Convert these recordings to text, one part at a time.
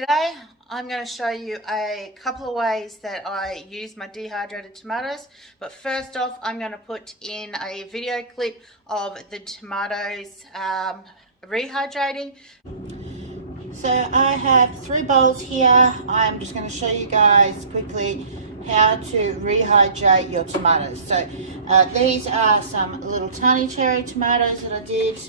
Today I'm going to show you a couple of ways that I use my dehydrated tomatoes, but first off I'm going to put in a video clip of the tomatoes rehydrating. So I have 3 bowls here. I'm just going to show you guys quickly how to rehydrate your tomatoes. So these are some little tiny cherry tomatoes that I did.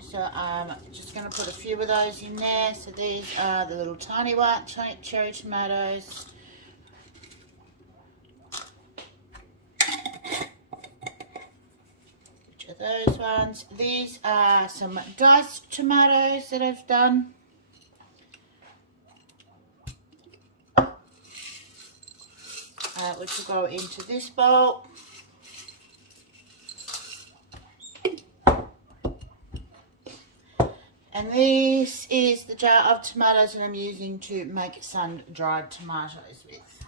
So I'm just going to put a few of those in there. So these are the little tiny cherry tomatoes. Which are those ones. These are some diced tomatoes that I've done. Which will go into this bowl. And this is the jar of tomatoes that I'm using to make sun-dried tomatoes with.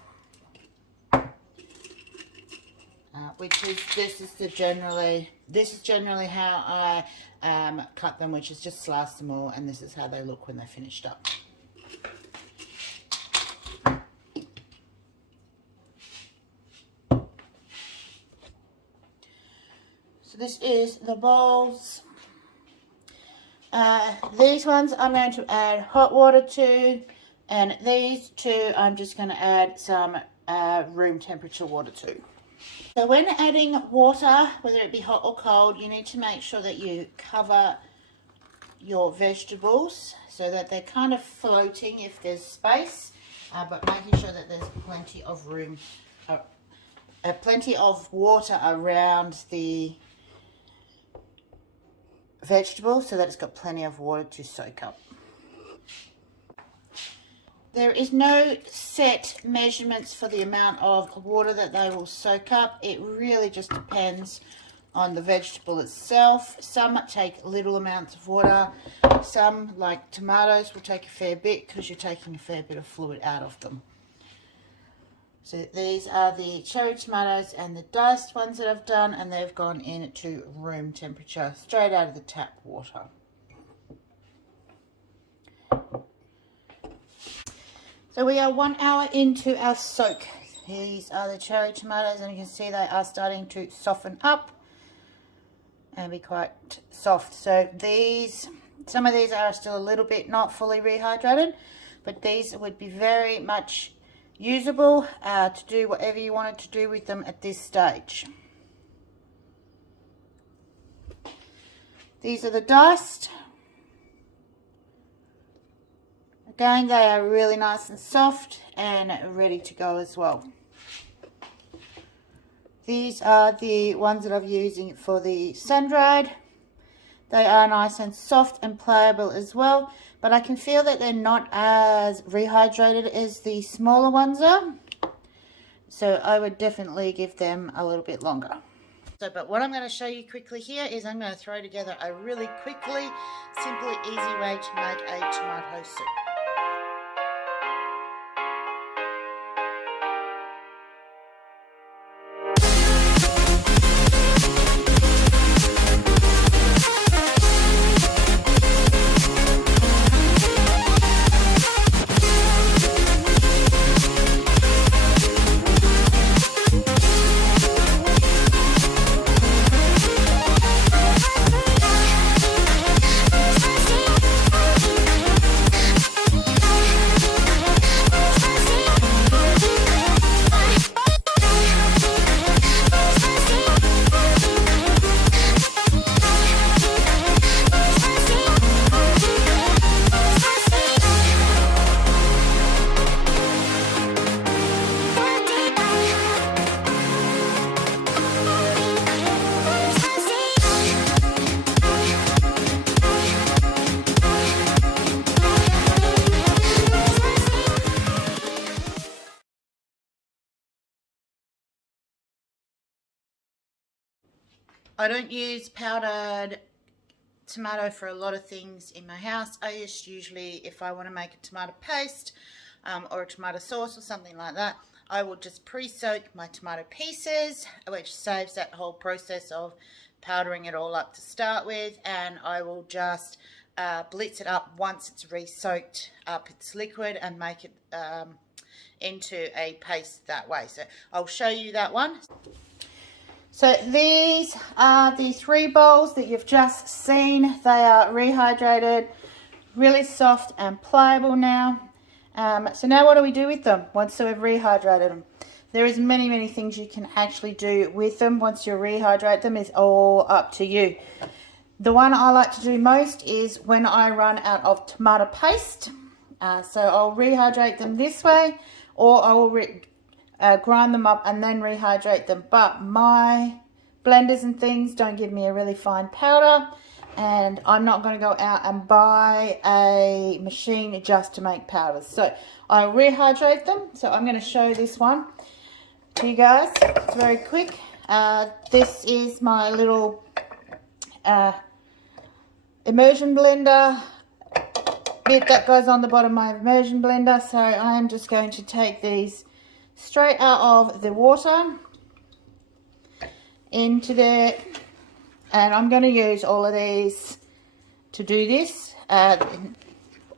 This is generally how I cut them, which is just slice them all, and this is how they look when they're finished up. So this is the bowls. These ones I'm going to add hot water to, and these two I'm just going to add some room temperature water to. So when adding water, whether it be hot or cold, you need to make sure that you cover your vegetables so that they're kind of floating if there's space, but making sure that there's plenty of room, plenty of water around the vegetable so that it's got plenty of water to soak up. There is no set measurements for the amount of water that they will soak up. It really just depends on the vegetable itself. Some take little amounts of water. Some, like tomatoes, will take a fair bit because you're taking a fair bit of fluid out of them. So these are the cherry tomatoes and the diced ones that I've done, and they've gone into room temperature, straight out of the tap water. So we are 1 hour into our soak. These are the cherry tomatoes, and you can see they are starting to soften up and be quite soft. So some of these are still a little bit not fully rehydrated, but these would be very much usable to do whatever you wanted to do with them at this stage. These are the diced. Again, they are really nice and soft and ready to go as well. These are the ones that I'm using for the sun-dried. They are nice and soft and pliable as well, but I can feel that they're not as rehydrated as the smaller ones are. So I would definitely give them a little bit longer. But what I'm going to show you quickly here is I'm going to throw together a really quickly, simple, easy way to make a tomato soup. I don't use powdered tomato for a lot of things in my house. I just usually, if I want to make a tomato paste or a tomato sauce or something like that, I will just pre-soak my tomato pieces, which saves that whole process of powdering it all up to start with, and I will just blitz it up once it's re-soaked up its liquid and make it into a paste that way. So I'll show you that one. So these are the 3 bowls that you've just seen. They are rehydrated, really soft and pliable now. So now what do we do with them once we've rehydrated them? There is many things you can actually do with them once you rehydrate them. It's all up to you. The one I like to do most is when I run out of tomato paste. So I'll rehydrate them this way, or I will grind them up and then rehydrate them. But my blenders and things don't give me a really fine powder, and I'm not going to go out and buy a machine just to make powders. So I rehydrate them. So I'm going to show this one to you guys. It's very quick. This is my little immersion blender bit that goes on the bottom of my immersion blender. So I am just going to take these straight out of the water into there, and I'm going to use all of these to do this. I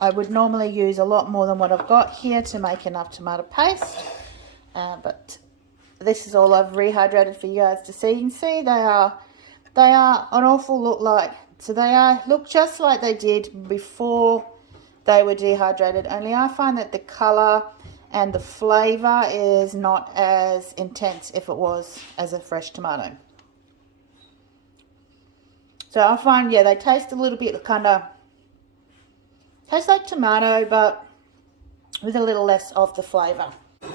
would normally use a lot more than what I've got here to make enough tomato paste, but this is all I've rehydrated for you guys to see. You can see they are an awful look like, so they look just like they did before they were dehydrated, only I find that the colour and the flavour is not as intense if it was as a fresh tomato. So I find, yeah, they taste a little bit kind of, taste like tomato, but with a little less of the flavour.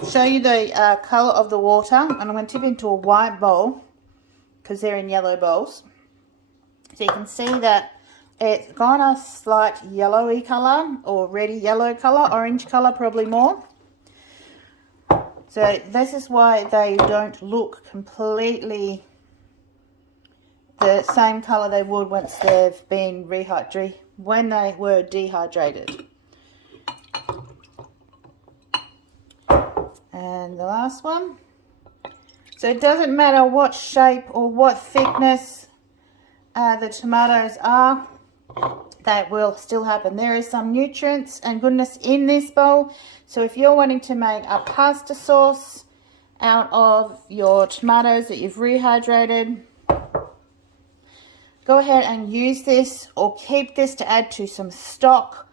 Show you the colour of the water, and I'm going to tip into a white bowl because they're in yellow bowls. So you can see that it's got a slight yellowy colour, or reddy yellow colour, orange colour probably more. So this is why they don't look completely the same colour they would once they've been when they were dehydrated. And the last one. So it doesn't matter what shape or what thickness the tomatoes are, that will still happen. There is some nutrients and goodness in this bowl. So if you're wanting to make a pasta sauce out of your tomatoes that you've rehydrated, go ahead and use this, or keep this to add to some stock.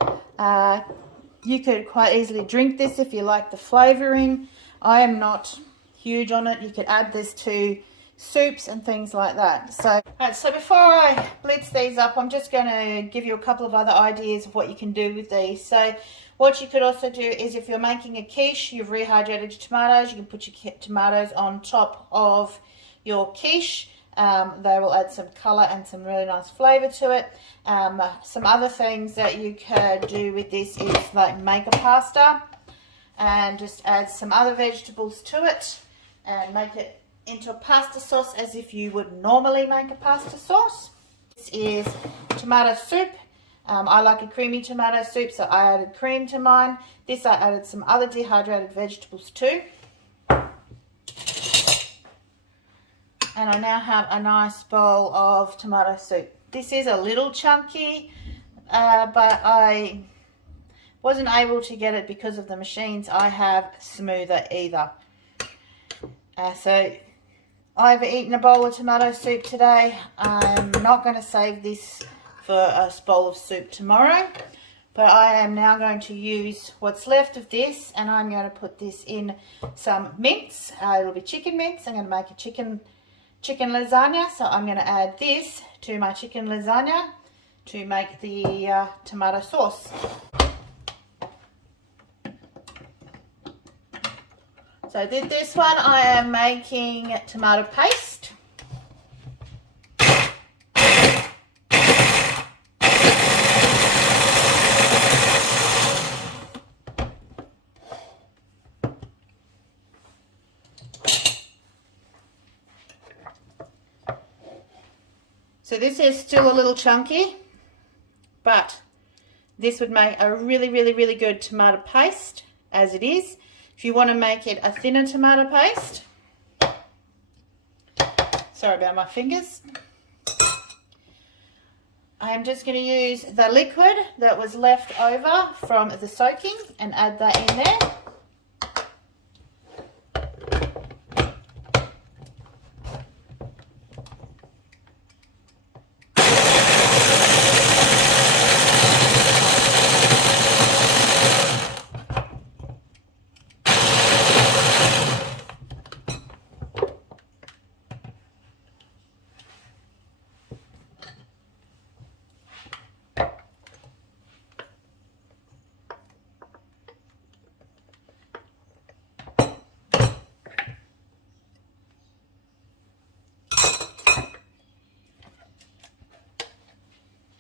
You could quite easily drink this if you like the flavouring. I am not huge on it. You could add this to soups and things like that. So before I blitz these up, I'm just going to give you a couple of other ideas of what you can do with these. So what you could also do is, if you're making a quiche, you've rehydrated your tomatoes, you can put your tomatoes on top of your quiche. They will add some colour and some really nice flavour to it. Some other things that you could do with this is like make a pasta and just add some other vegetables to it and make it into a pasta sauce as if you would normally make a pasta sauce. This is tomato soup. I like a creamy tomato soup, so I added cream to mine. This I added some other dehydrated vegetables too. And I now have a nice bowl of tomato soup. This is a little chunky, but I wasn't able to get it because of the machines I have smoother either. So I've eaten a bowl of tomato soup today. I'm not going to save this for a bowl of soup tomorrow, but I am now going to use what's left of this, and I'm going to put this in some mince. It'll be chicken mince. I'm going to make a chicken lasagna, so I'm going to add this to my chicken lasagna to make the tomato sauce. So this one I am making tomato paste. So this is still a little chunky, but this would make a really good tomato paste as it is. If you want to make it a thinner tomato paste, sorry about my fingers, I'm just going to use the liquid that was left over from the soaking and add that in there.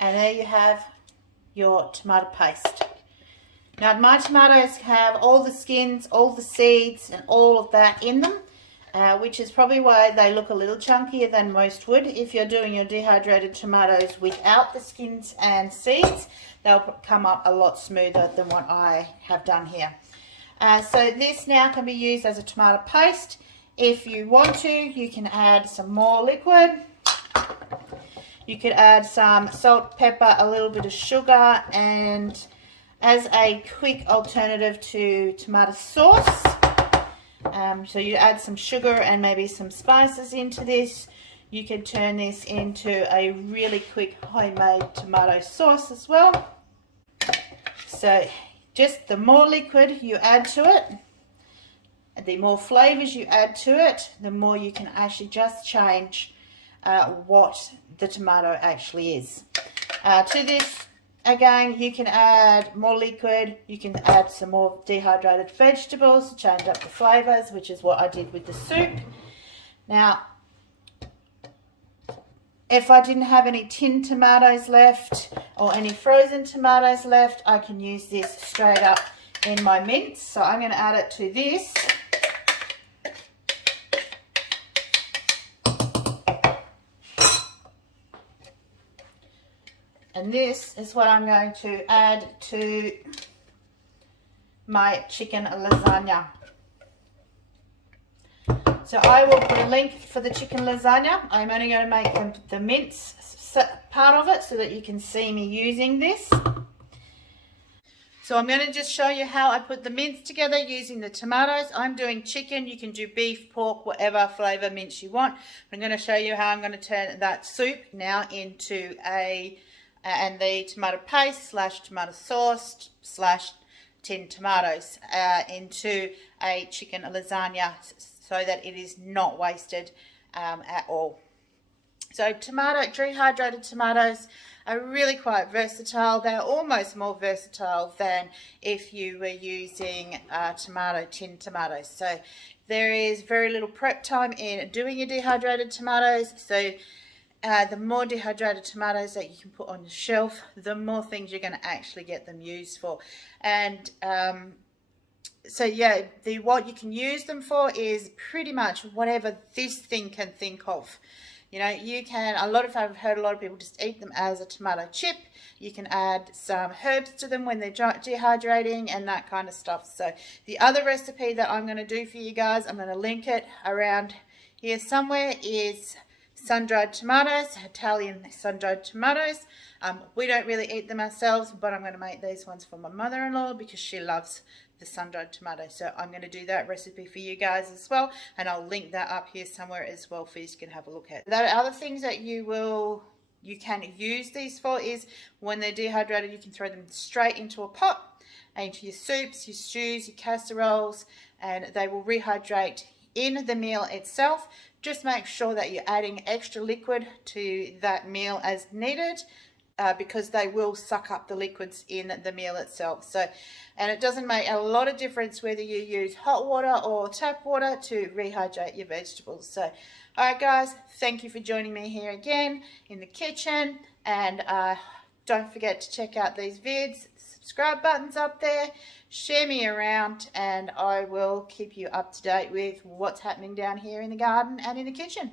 And there you have your tomato paste. Now my tomatoes have all the skins, all the seeds and all of that in them, which is probably why they look a little chunkier than most would. If you're doing your dehydrated tomatoes without the skins and seeds, they'll come up a lot smoother than what I have done here. So this now can be used as a tomato paste. If you want to, you can add some more liquid. You could add some salt, pepper, a little bit of sugar, and as a quick alternative to tomato sauce, so you add some sugar and maybe some spices into this. You could turn this into a really quick homemade tomato sauce as well. So just the more liquid you add to it, the more flavors you add to it, the more you can actually just change what the tomato actually is. To this, again, you can add more liquid, you can add some more dehydrated vegetables to change up the flavors, which is what I did with the soup. Now, if I didn't have any tinned tomatoes left or any frozen tomatoes left, I can use this straight up in my mince. So I'm going to add it to this. And this is what I'm going to add to my chicken lasagna. So I will put a link for the chicken lasagna. I'm only going to make the mince part of it so that you can see me using this. So I'm going to just show you how I put the mince together using the tomatoes. I'm doing chicken. You can do beef, pork, whatever flavor mince you want. I'm going to show you how I'm going to turn that soup now into and the tomato paste slash tomato sauce slash tinned tomatoes into a chicken lasagna so that it is not wasted at all. So dehydrated tomatoes are really quite versatile. They're almost more versatile than if you were using tinned tomatoes. So there is very little prep time in doing your dehydrated tomatoes. So the more dehydrated tomatoes that you can put on your shelf, the more things you're going to actually get them used for. And so yeah, what you can use them for is pretty much whatever this thing can think of. You know, I've heard a lot of people just eat them as a tomato chip. You can add some herbs to them when they're dehydrating and that kind of stuff. So the other recipe that I'm going to do for you guys, I'm going to link it around here somewhere, is sun-dried tomatoes, Italian sun-dried tomatoes. We don't really eat them ourselves, but I'm going to make these ones for my mother-in-law because she loves the sun-dried tomato. So I'm going to do that recipe for you guys as well, and I'll link that up here somewhere as well for you to have a look at. The other things that you can use these for is when they're dehydrated, you can throw them straight into a pot, into your soups, your stews, your casseroles, and they will rehydrate in the meal itself. Just make sure that you're adding extra liquid to that meal as needed, because they will suck up the liquids in the meal itself. So, and it doesn't make a lot of difference whether you use hot water or tap water to rehydrate your vegetables. So, all right guys, thank you for joining me here again in the kitchen, and don't forget to check out these vids. Subscribe button's up there, share me around, and I will keep you up to date with what's happening down here in the garden and in the kitchen.